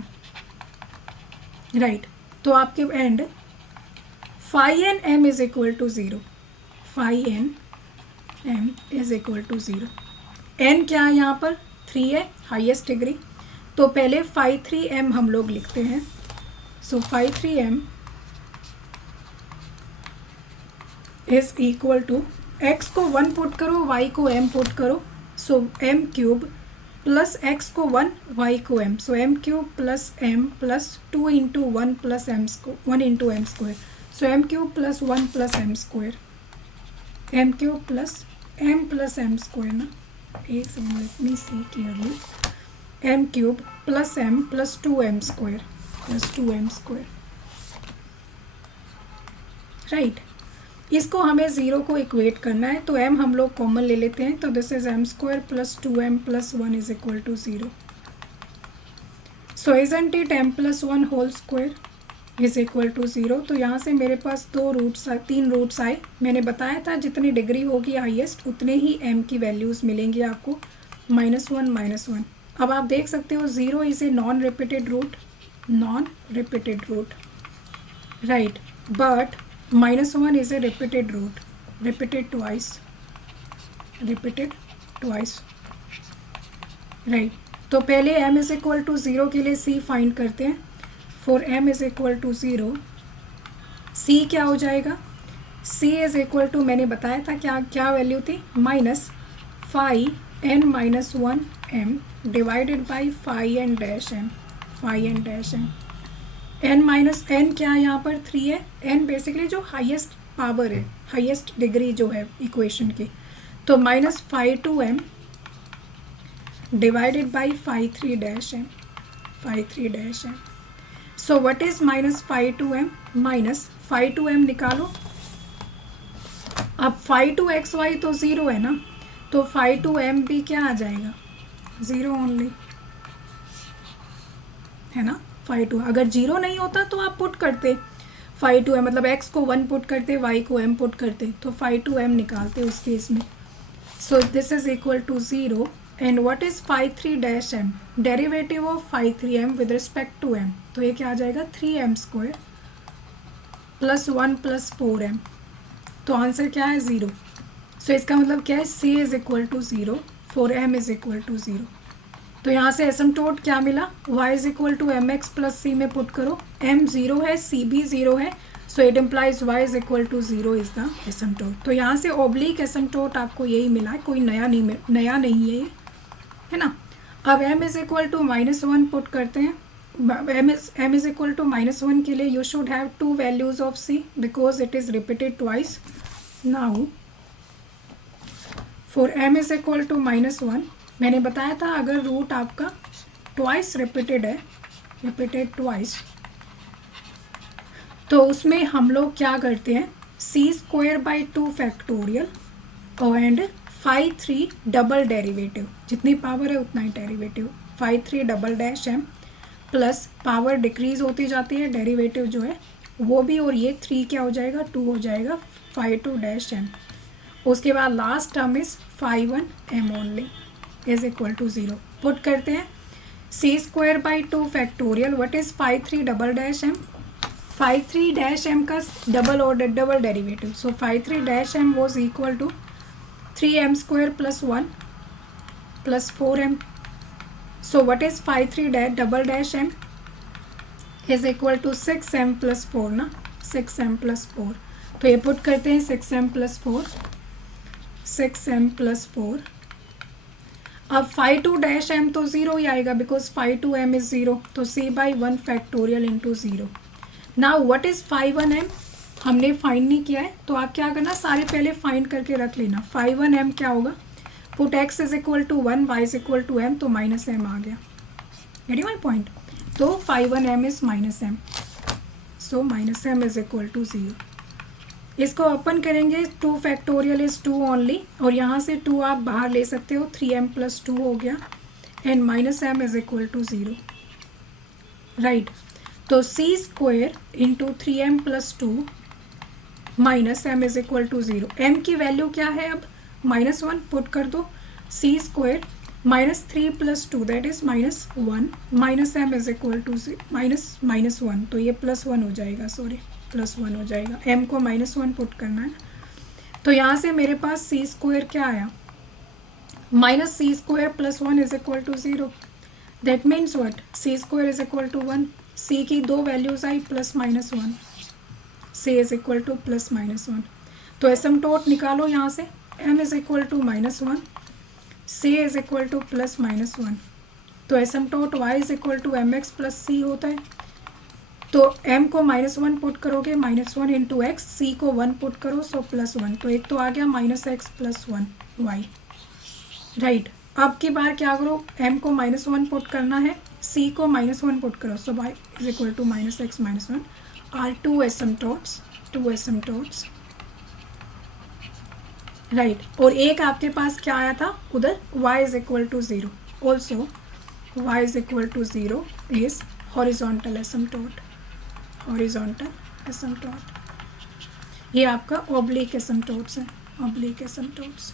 right. तो आपके and phi and m is equal to 0, phi n m is equal to 0। N क्या है यहाँ पर 3 है, हाईएस्ट डिग्री, तो पहले फाई 3 एम हम लोग लिखते हैं। So phi 3 m is equal to, x को 1 पुट करो, वाई को m पुट करो, so m cube plus x को 1, वाई को m, सो m cube plus m plus 2 into 1 plus m square, 1 into m square, so m cube plus 1 plus m square, m cube plus m square ना, एक second let me see clearly, m cube plus m plus 2m square plus 2m square, right. इसको हमें 0 को equate करना है, तो m हम लोग कॉमन ले लेते हैं, तो this is m square plus 2m plus 1 is equal to 0। So isn't it m plus 1 whole square is equal to 0। तो यहाँ से मेरे पास 3 रूट्स आए। मैंने बताया था जितनी डिग्री होगी हाईएस्ट उतने ही m की वैल्यूज़ मिलेंगी आपको, -1 -1। अब आप देख सकते हो 0 is a non repeated root, right, but -1 is a repeated root, repeated twice, right। तो पहले m is equal to 0 के लिए c फाइंड करते हैं। for m is equal to 0, c क्या हो जाएगा, c is equal to, मैंने बताया था क्या वैल्यू थी, minus phi n minus 1 m divided by phi n dash m, n minus n क्या है यहाँ पर 3 है, n बेसिकली जो हाईएस्ट पावर है, हाईएस्ट डिग्री जो है इक्वेशन की, तो minus phi 2m divided by phi 3 dash m, so what is minus phi 2m, minus phi 2m निकालो। अब फाई 2xy तो 0 है ना, तो फाई 2m भी क्या आ जाएगा, 0 ओनली, है ना। फाई 2 अगर 0 नहीं होता तो आप पुट करते फाई 2m, मतलब x को 1 पुट करते, y को m पुट करते, तो फाई 2m निकालते उस केस में। So this is equal to 0 and what is phi 3 dash m, derivative of phi 3m with respect to m, तो ये क्या आ जाएगा 3m square plus 1 plus 4m, तो आंसर क्या है 0। सो इसका मतलब क्या है, c is equal to 0 for m is equal to 0। तो यहाँ से एसिम्पटोट क्या मिला, y is equal to M x plus c में पुट करो, m 0 है, c भी 0 है, so it implies y is equal to 0 is the asymptote. तो यहाँ से ओब्लिक एसिम्पटोट आपको यही मिला है, कोई नया नहीं है ये, है ना। अब m is equal to -1 put करते हैं, m इज इक्वल टू -1 के लिए you should have 2 values of c because it is repeated twice. Now for m is equal to -1, मैंने बताया था अगर रूट आपका ट्वाइस रिपीटेड है, रिपीटेड ट्वाइस, तो उसमें हम लोग क्या करते हैं, c² by 2 factorial and phi 3 double derivative, जितनी पावर है उतना ही derivative, phi 3 double dash m plus power decrease होती जाती है, डेरिवेटिव जो है वो भी, और ये 3 क्या हो जाएगा 2 हो जाएगा, फाई 2 डैश m, उसके बाद last term is phi 1 m only is equal to 0। Put करते हैं c² by 2 factorial, what is phi 3 double dash m, phi 3 dash m का double derivative, so phi 3 dash m was equal to 3m square plus 1 plus 4m, so what is phi 3 double dash m is equal to 6m plus 4 ना, 6m plus 4, तो ये put करते हैं 6m plus 4, अब phi 2 dash m तो 0 ही आएगा because phi 2m is 0, तो c by 1 factorial into 0। Now what is phi 1m, हमने फाइंड नहीं किया है, तो आप क्या करना, सारे पहले फाइंड करके रख लेना। फाई 1m क्या होगा, put x is equal to 1, y is equal to m, तो माइनस m आ गया, गेटिंग माई पॉइंट। तो phi 1m is -m, so -m is equal to 0। इसको ओपन करेंगे, 2 फैक्टोरियल इज 2 ओनली, और यहाँ से 2 आप बाहर ले सकते हो, 3m प्लस 2 हो गया, and -m is equal to 0, right. तो c² into 3m plus 2 minus m is equal to 0, m की वैल्यू क्या है, अब -1 पुट कर दो, c² -3 plus 2 that is -1, minus m is equal to -1, तो ये +1 हो जाएगा, सॉरी +1 हो जाएगा, m को -1 पुट करना है, तो यहाँ से मेरे पास सी स्क्वायर क्या आया, minus C square plus 1 is equal to 0. That means what, C square is equal to 1. C की दो वैल्यूज आई plus minus 1, C is equal to plus minus 1. तो एसिम्पटोट निकालो यहाँ से, m is equal to minus 1, c is equal to plus minus 1. तो asymptote y is equal to M x plus C होता है. तो m को माइनस 1 पुट करोगे, माइनस 1 इंटू एक्स, सी को 1 पुट करो, सो प्लस 1. तो एक तो आ गया minus x plus 1 y, right. अब की बार क्या करो, m को माइनस 1 पुट करना है, c को माइनस 1 पुट करो, so y is equal to minus x minus 1 are two asymptotes, right. और एक आपके पास क्या आया था उधर, y is equal to 0. Also y is equal to 0 is horizontal asymptote. ये आपका ऑब्लिक एसिम्पटोट्स है, ऑब्लिक एसिम्पटोट्स.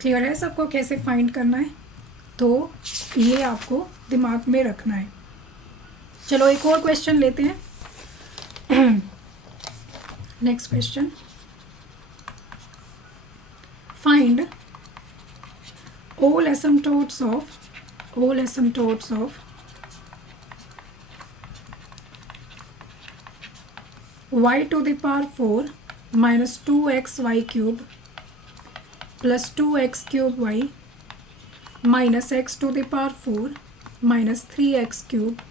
क्लियर है सबको कैसे फाइंड करना है? तो ये आपको दिमाग में रखना है. चलो एक और क्वेश्चन लेते हैं. Next question, find all asymptotes of y to the power 4 minus 2xy cube plus 2x cube y minus x to the power 4 minus 3x cube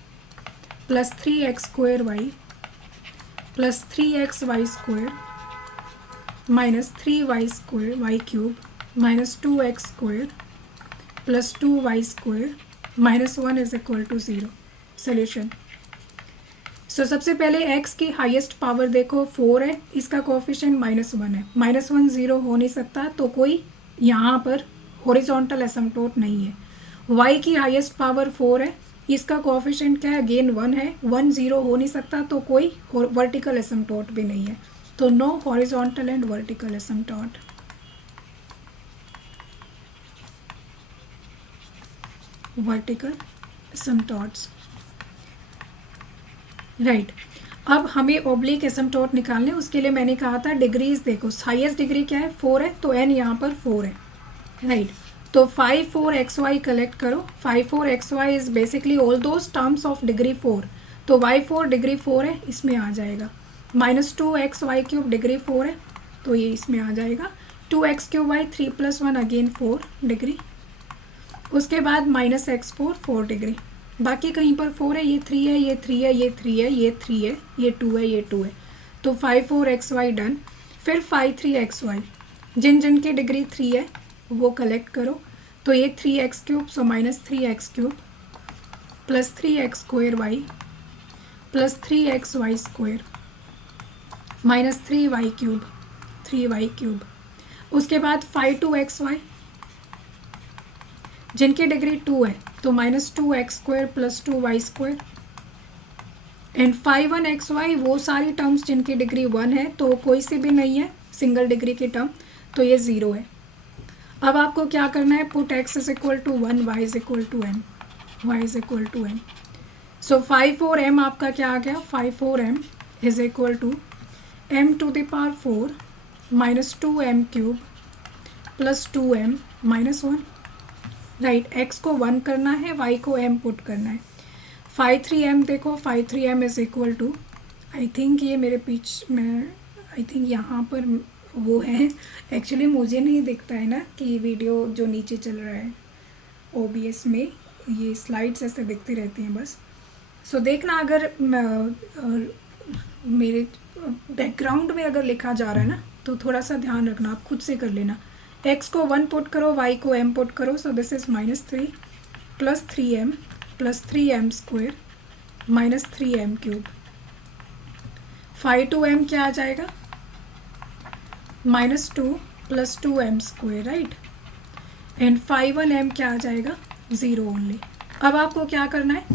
plus 3x square y plus 3xy square minus 3y square y cube minus 2x square plus 2y square minus 1 is equal to 0. Solution. सो सबसे पहले x की highest power देखो 4 है, इसका coefficient -1 है. -1 0 हो नहीं सकता, तो कोई यहाँ पर हॉरिजॉन्टल एसिम्पटोट नहीं है. y की हाईएस्ट पावर 4 है, इसका कोफिशिएंट क्या है, अगेन 1 है. 1 0 हो नहीं सकता, तो कोई वर्टिकल एसिम्पटोट भी नहीं है. तो no horizontal and vertical asymptote. Vertical asymptotes, right. अब हमें ऑब्लिक एसिम्पटोट निकालने, उसके लिए मैंने कहा था डिग्रीज देखो, हाईएस्ट डिग्री क्या है 4 है, तो n यहाँ पर 4 है, राइट. तो 5 4 xy कलेक्ट करो. 5 4 xy is basically all those terms of degree 4. तो y4 डिग्री 4 है, इसमें आ जाएगा. -2xy क्यूब डिग्री 4 है, तो ये इसमें आ जाएगा. 2x cube y 3 + 1 again 4 degree. उसके बाद -x4 4 डिग्री. बाकी कहीं पर 4 है, ये 3 है, ये 3 है, ये 3 है, ये 3 है, ये 2 है, ये 2 है. तो 5 4 xy डन. फिर 5 3 xy, जिन जिन की डिग्री 3 है वो कलेक्ट करो. तो ये 3x क्यूब, सो -3x cube plus 3x square y plus 3xy square minus 3y cube. उसके बाद 5 2 xy, जिनकी डिग्री 2 है, तो -2x square plus 2y square. And 5 1 xy, वो सारी टर्म्स जिनकी डिग्री 1 है, तो कोई सी भी नहीं है सिंगल डिग्री की टर्म, तो ये 0 है. अब आपको क्या करना है, put x is equal to 1, y is equal to m. So 5 4 m आपका क्या आ गया, 5 4 m is equal to m to the power 4 minus 2m cube plus 2m minus 1, right. x को 1 करना है, y को m पुट करना है. 5 3m देखो, 5 3m is equal to, I think ये मेरे पीछे में, आई थिंक यहाँ पर वो है. एक्चुअली मुझे नहीं दिखता है ना कि वीडियो जो नीचे चल रहा है OBS में, ये स्लाइड्स ऐसे दिखती रहती हैं बस. सो देखना, अगर मेरे बैकग्राउंड में अगर लिखा जा रहा है ना, तो थोड़ा सा ध्यान रखना, आप खुद से कर लेना. x को 1 पुट करो, y को m पुट करो. सो this is -3 plus 3m plus 3m square minus 3m cube. 5 2m क्या आ जाएगा, -2 plus 2m square, right. And 5 1m क्या आ जाएगा, 0 ओनली. अब आपको क्या करना है,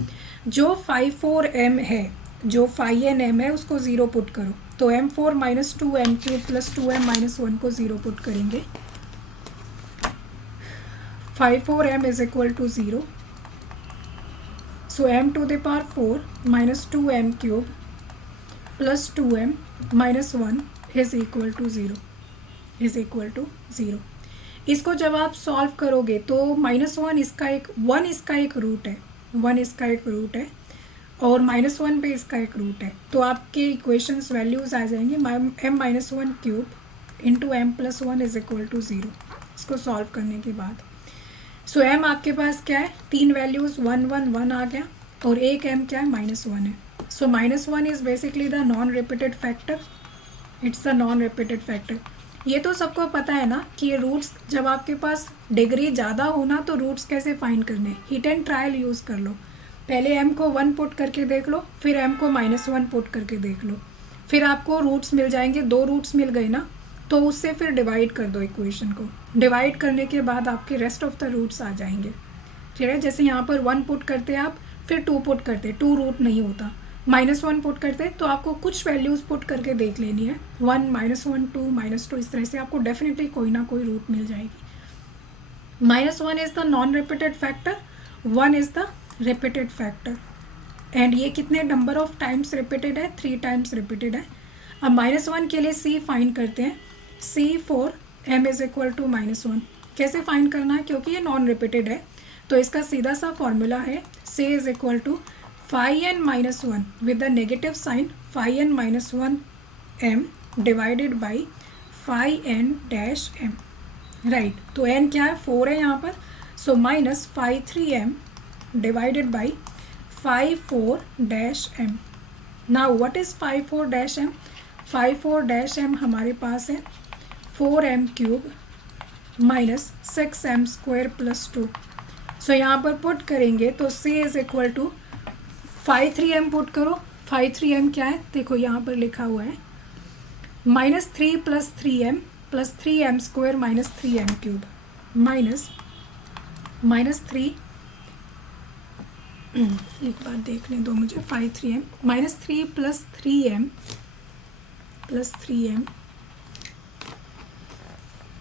जो 5 4m है, जो 5n m है, उसको 0 पुट करो. तो m4 minus 2m cube plus 2m minus 1 को 0 पुट करेंगे. 5 4m is equal to 0. So m to the power 4 minus 2m cube plus 2m minus 1 is equal to zero, is equal to zero. इसको जब आप solve करोगे तो -1 इसका एक 1 इसका एक रूट है, 1 इसका एक रूट है और -1 पे इसका एक रूट है। तो आपके इक्वेशंस वैल्यूज़ आ जाएंगे m-1 cube into m+1 is equal to zero, इसको सॉल्व करने के बाद। सो m आपके पास क्या है, 3 वैल्यूज़ 1 1 1 आ गया और एक m क्या है, -1 है। सो -1 is basically the non repeated factor, it's the non repeated factor. ये तो सबको पता है ना कि ये रूट्स जब आपके पास डिग्री ज़्यादा होना तो रूट्स कैसे फाइंड करने, हिट एंड ट्रायल यूज़ कर लो। पहले m को 1 पुट करके देख लो, फिर m को -1 पुट करके देख लो, फिर आपको रूट्स मिल जाएंगे। 2 रूट्स मिल गए ना, तो उससे फिर डिवाइड कर दो इक्वेशन को। डिवाइड करने के बाद आपके रेस्ट ऑफ द रूट्स आ जाएंगे। ठीक है, जैसे यहाँ पर 1 पुट करते आप, फिर 2 पुट करते, 2 रूट नहीं होता। -1 पुट करते तो आपको कुछ वैल्यूज़ पुट करके देख लेनी है, 1 -1 2 -2, इस तरह से आपको डेफिनेटली कोई ना कोई रूट मिल जाएगी। -1 is the non repeated factor, 1 is the repeated factor. And ये कितने नंबर ऑफ टाइम्स रिपीटेड है, 3 टाइम्स रिपीटेड है। अब -1 के लिए c फाइंड करते हैं, c for m is equal to -1। कैसे फाइंड करना है, क्योंकि ये नॉन रिपीटेड है तो इसका सीधा सा फॉर्मूला है c is equal to phi-n-1 with the negative sign phi-n-1 m divided by phi-n-m, right. तो n क्या है, 4 है यहाँ पर, so minus phi-3m divided by phi-4-m। Now what is phi-4-m? phi-4-m हमारे पास है 4m cube minus 6m square plus 2। So यहाँ पर पुट करेंगे तो c is equal to phi-3m put करो। phi-3m क्या है, देखो यहाँ पर लिखा हुआ है -3 + 3m + 3m square minus 3m cube minus -3, एक बार देखने दो मुझे, phi-3m -3 + 3m + 3m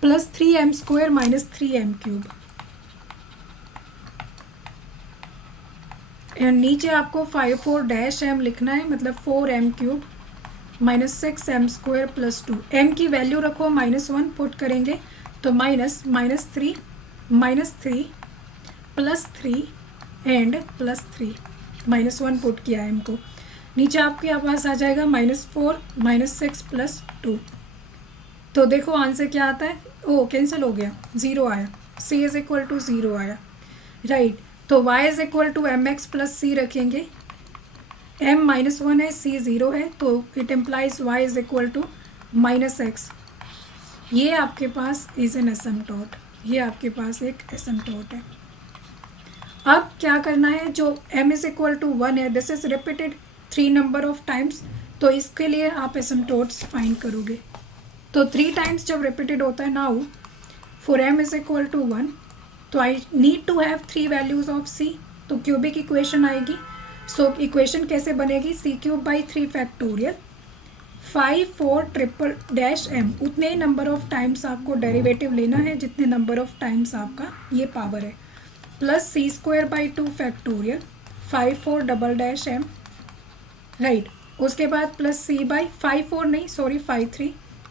+ 3m square minus 3m cube. And नीचे आपको 5-4-m लिखना है, मतलब 4m cube minus 6m square plus 2। m की वैल्यू रखो, -1 पुट करेंगे तो -3 +3 एंड +3, -1 पुट किया m को। नीचे आपके पास आ जाएगा -4 -6 प्लस 2। तो देखो आंसर क्या आता है, ओ कैंसिल हो गया, 0 आया, c इज इक्वल टू 0 आया, राइट। तो y is equal to mx plus c रखेंगे, m -1 है, c 0 है, तो it implies y is equal to -x। ये आपके पास इज एन एसिम्प्टोट, ये आपके पास एक एसिम्प्टोट है। अब क्या करना है, जो m इज इक्वल टू 1 है, this is repeated 3 number of times, तो इसके लिए आप एसिम्प्टोट्स फाइंड करोगे। तो 3 टाइम्स जब रिपीटेड होता है, now for m is equal to 1, तो I need to have 3 values of c, तो क्यूबिक इक्वेशन आएगी। सो इक्वेशन कैसे बनेगी, c³ / 3 फैक्टोरियल 5-4-m, उतने ही नंबर ऑफ टाइम्स आपको डेरिवेटिव लेना है जितने नंबर ऑफ टाइम्स आपका ये पावर है, plus c² / 2 factorial 5-4-m, right. उसके बाद plus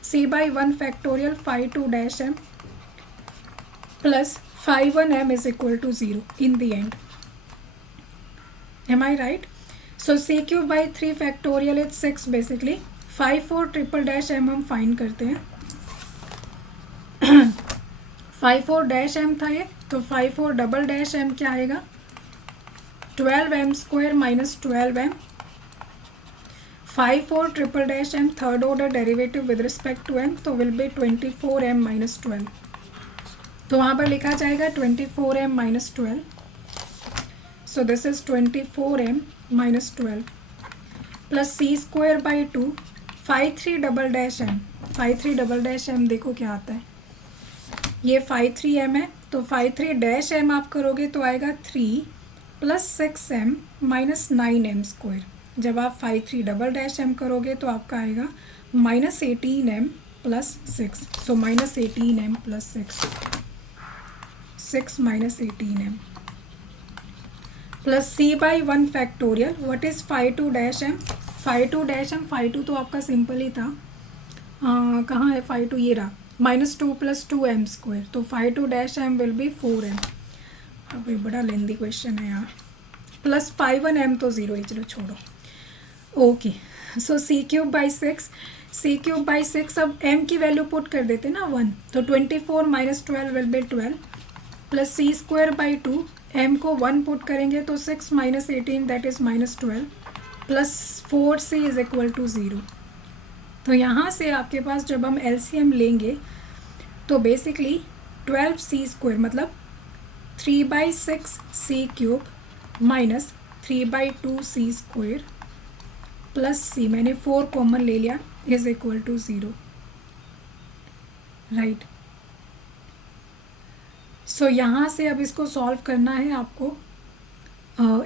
c/1 factorial 5-2-m plus 5-1m is equal to 0 in the end. Am I right? So c³ / 3 factorial is 6 basically. 5-4-m हम find करते हैं। 5-4-m था ये, तो 5-4-m क्या आएगा, 12m square minus 12m। 5-4-m third order derivative with respect to m, तो will be 24m - 12। तो वहाँ पर लिखा जाएगा 24m - 12, so this is 24m - 12 plus c² / 2 phi-3-m। phi-3-m देखो क्या आता है, ये phi-3m है, तो phi-3-m आप करोगे तो आएगा 3 + 6m - 9m स्क्वायर। जब आप phi-3-m करोगे तो आपका आएगा -18m + 6, so -18m + 6 -18m plus c/1 factorial, what is phi-2-m? phi-2 तो आपका सिंपल ही था, कहाँ है 5 2, ये रहा, -2 + 2m², तो 5 2 dash m will be 4m। अब ये बड़ा लेंदी क्वेश्चन है यार, प्लस 5m तो 0 ही, चलो छोड़ो। ओके, सो c³/6, c³/6, अब m की वैल्यू पुट कर देते ना 1, तो 24 - 12 will be 12, plus c²/2, m को 1 पुट करेंगे तो 6 - 18 that is -12, plus 4c is equal to 0। तो यहाँ से आपके पास जब हम LCM लेंगे तो बेसिकली 12c² मतलब 3/6 c³ minus 3/2c² plus c, मैंने 4 कॉमन ले लिया, इज इक्वल टू 0, राइट। सो यहाँ से अब इसको सॉल्व करना है आपको,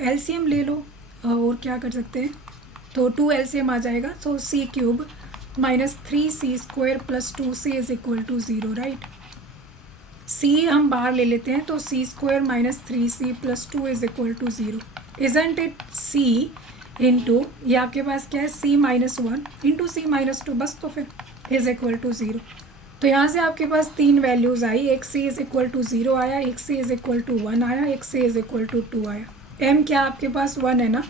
LCM ले लो, और क्या कर सकते हैं, तो 2 LCM आ जाएगा, सो c³ minus 3c² plus 2c is equal to 0, right. c हम बाहर ले लेते हैं, तो c² minus 3c plus 2 is equal to 0, isn't it. c into ये आपके पास क्या है, c - 1 इंटू c - 2, बस, तो फिर इज इक्वल टू 0। तो यहाँ से आपके पास 3 वैल्यूज़ आई, एक c इज इक्वल टू 0 आया, एक c इज इक्वल टू 1 आया, एक c इज इक्वल टू 2 आया। m क्या आपके पास 1 है ना,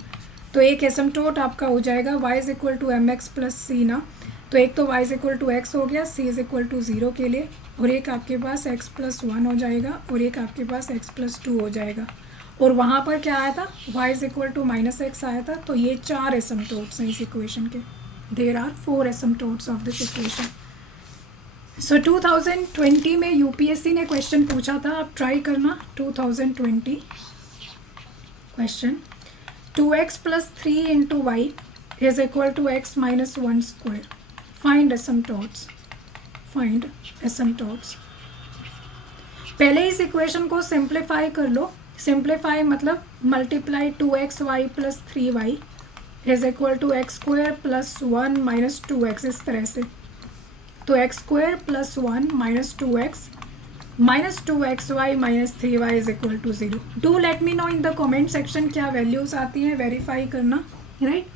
तो एक एसिम्प्टोट आपका हो जाएगा y is equal to mx plus c ना, तो एक तो y is equal to x हो गया c इज इक्वल टू 0 के लिए, और एक आपके पास x प्लस 1 हो जाएगा, और एक आपके पास x प्लस 2 हो जाएगा, और वहाँ पर क्या आया था, y is equal to -x आया था। तो ये 4 एसिम्प्टोट्स हैं इस इक्वेशन के, there are 4 asymptotes of this equation. So 2020 में UPSC ने क्वेश्चन पूछा था, आप ट्राई करना 2020 question, 2x plus 3 into Y is equal to x minus 1², find asymptotes, find asymptotes. पहले इस इक्वेशन को सिंप्लीफाई कर लो, सिंप्लीफाई मतलब multiply 2xy plus 3y is equal to x² plus 1 minus 2x, इस तरह से, तो x² plus 1 minus 2x minus 2xy minus 3y is equal to 0। Do let me know in the comment section क्या values आती हैं, verify करना, right,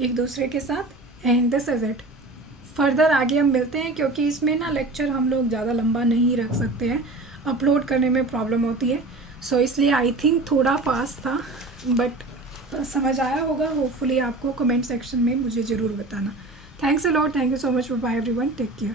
एक दूसरे के साथ। And this is it, further आगे हम मिलते हैं, क्योंकि इसमें ना लेक्चर हम लोग ज़्यादा लंबा नहीं रख सकते हैं, अपलोड करने में प्रॉब्लम होती है, सो इसलिए आई थिंक थोड़ा फास्ट था, बट समझ आया होगा होपफुली आपको। कमेंट सेक्शन में मुझे ज़रूर बताना। Thanks a lot, thank you so much, bye everyone, take care.